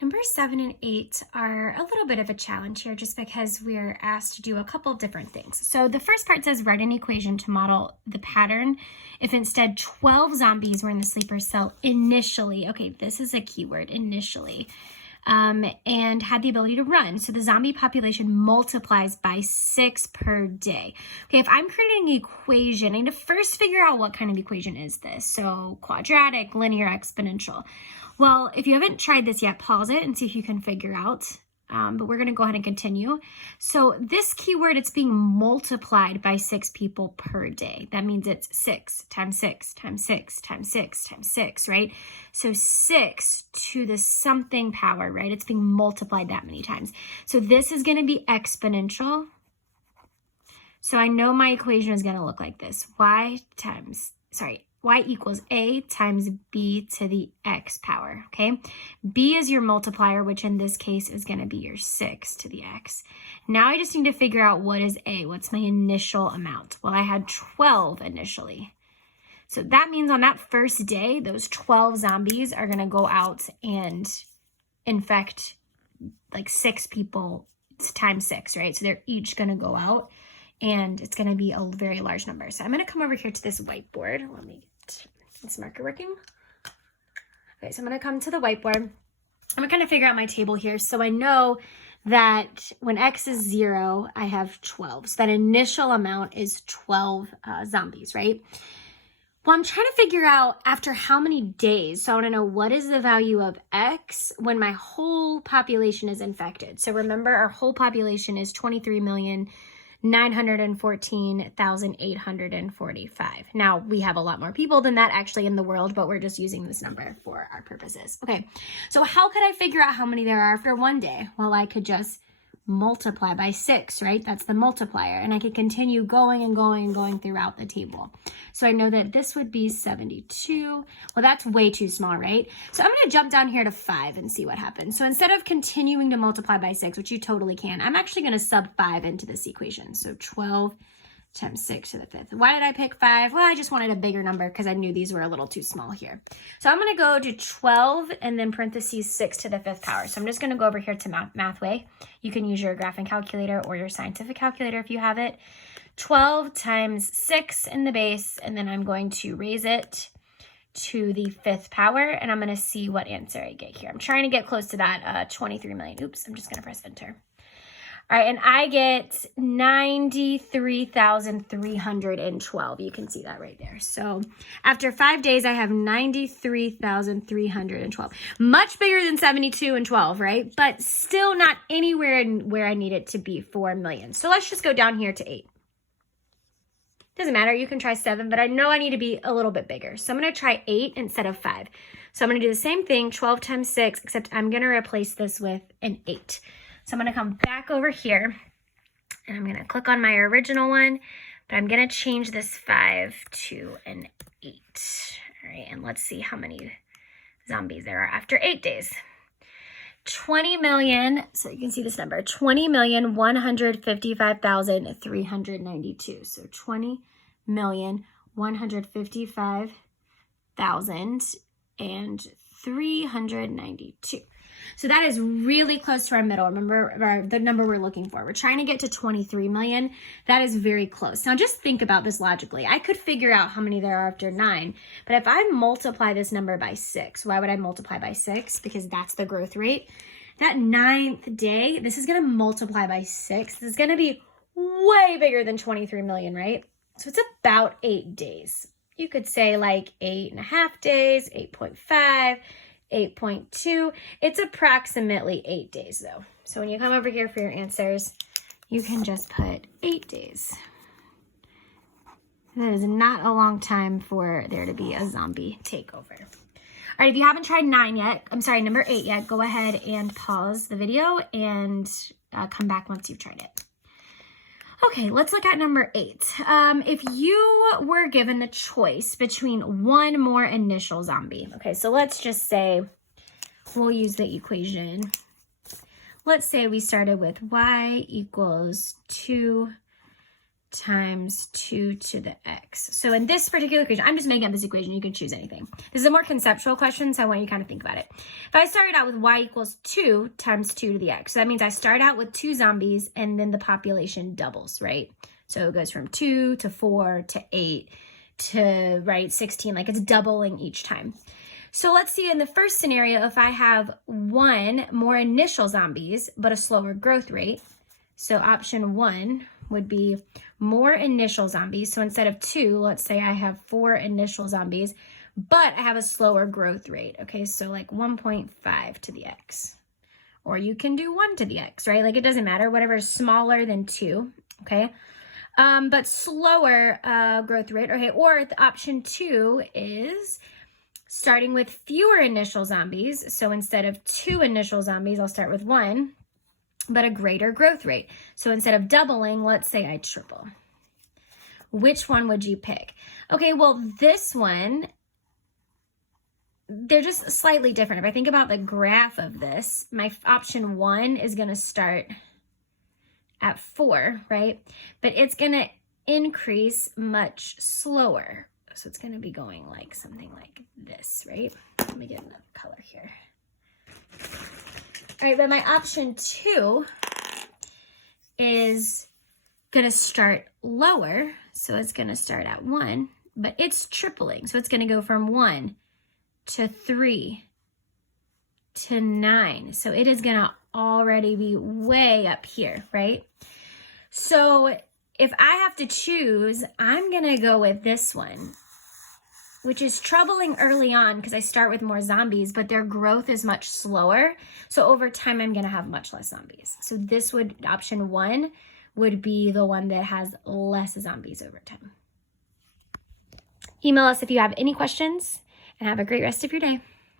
Numbers 7 and 8 are a little bit of a challenge here just because we're asked to do a couple of different things. So the first part says write an equation to model the pattern if instead 12 zombies were in the sleeper cell initially. Okay, this is a keyword, initially. And had the ability to run. So the zombie population multiplies by 6 per day. Okay, if I'm creating an equation, I need to first figure out what kind of equation is this. So quadratic, linear, exponential. Well, if you haven't tried this yet, pause it and see if you can figure out. But we're going to go ahead and continue. So this keyword, it's being multiplied by 6 people per day. That means it's 6 times 6 times 6 times 6 times 6, right? So 6 to the something power, right? It's being multiplied that many times. So this is going to be exponential. So I know my equation is going to look like this. Y equals A times B to the X power, okay? B is your multiplier, which in this case is going to be your 6 to the X. Now I just need to figure out what is A. What's my initial amount? Well, I had 12 initially. So that means on that first day, those 12 zombies are going to go out and infect like 6 people times 6, right? So they're each going to go out. And it's going to be a very large number. So I'm going to come over here to this whiteboard. Let me get this marker working. Okay, so I'm going to come to the whiteboard. I'm going to kind of figure out my table here. So I know that when X is 0, I have 12. So that initial amount is 12 zombies, right? Well, I'm trying to figure out after how many days. So I want to know what is the value of X when my whole population is infected. So remember, our whole population is 23,914,845. Now, we have a lot more people than that actually in the world, but we're just using this number for our purposes. Okay, so how could I figure out how many there are after one day? Well, I could just multiply by 6, right? That's the multiplier. And I could continue going and going and going throughout the table. So I know that this would be 72. Well, that's way too small, right? So I'm going to jump down here to 5 and see what happens. So instead of continuing to multiply by 6, which you totally can, I'm actually going to sub 5 into this equation. So 12 times 6 to the 5th. Why did I pick 5? Well, I just wanted a bigger number because I knew these were a little too small here. So I'm going to go to 12 and then parentheses 6 to the 5th power. So I'm just going to go over here to Mathway. You can use your graphing calculator or your scientific calculator if you have it. 12 times 6 in the base, and then I'm going to raise it to the 5th power, and I'm going to see what answer I get here. I'm trying to get close to that 23 million. Oops, I'm just going to press enter. All right, and I get 93,312. You can see that right there. So after 5 days, I have 93,312. Much bigger than 72 and 12, right? But still not anywhere where I need it to be for millions. So let's just go down here to 8. Doesn't matter, you can try 7, but I know I need to be a little bit bigger. So I'm going to try 8 instead of 5. So I'm going to do the same thing, 12 times 6, except I'm going to replace this with an 8. So I'm going to come back over here, and I'm going to click on my original one, but I'm going to change this 5 to an 8. All right, and let's see how many zombies there are after 8 days. 20 million, so you can see this number, 20,155,392. So 20,155,392. So that is really close to our middle. Remember the number we're looking for. We're trying to get to 23 million. That is very close. Now just think about this logically. I could figure out how many there are after 9, but if I multiply this number by 6, why would I multiply by 6? Because that's the growth rate. That 9th day, this is going to multiply by 6. This is going to be way bigger than 23 million, right? So it's about 8 days. You could say like 8.5 days, 8.5, 8.2. It's approximately 8 days though. So when you come over here for your answers, you can just put 8 days. That is not a long time for there to be a zombie takeover. All right, if you haven't tried number 8 yet, go ahead and pause the video and come back once you've tried it. Okay, let's look at number 8. If you were given the choice between one more initial zombie, okay, so let's just say we'll use the equation. Let's say we started with y equals 2 times 2 to the x. So in this particular equation, I'm just making up this equation. You can choose anything. This is a more conceptual question, so I want you to kind of think about it. If I started out with y equals 2 times 2 to the x, so that means I start out with 2 zombies and then the population doubles, right? So it goes from 2 to 4 to 8 to, right, 16. Like, it's doubling each time. So let's see, in the first scenario, if I have 1 more initial zombies, but a slower growth rate. So option 1 would be more initial zombies. So instead of 2, let's say I have 4 initial zombies, but I have a slower growth rate. Okay, so like 1.5 to the x. Or you can do 1 to the x, right? Like, it doesn't matter, whatever is smaller than 2, okay? But slower growth rate, okay? Or the option 2 is starting with fewer initial zombies. So instead of 2 initial zombies, I'll start with 1, but a greater growth rate. So instead of doubling, let's say I triple. Which one would you pick? Okay, well, this one, they're just slightly different. If I think about the graph of this, my option 1 is going to start at 4, right? But it's going to increase much slower. So it's going to be going like something like this, right? Let me get another color here. All right, but my option 2 is going to start lower. So it's going to start at 1, but it's tripling. So it's going to go from 1 to 3 to 9. So it is going to already be way up here, right? So if I have to choose, I'm going to go with this one, which is troubling early on because I start with more zombies, but their growth is much slower. So over time, I'm going to have much less zombies. So this would, option 1 would be the one that has less zombies over time. Email us if you have any questions, and have a great rest of your day.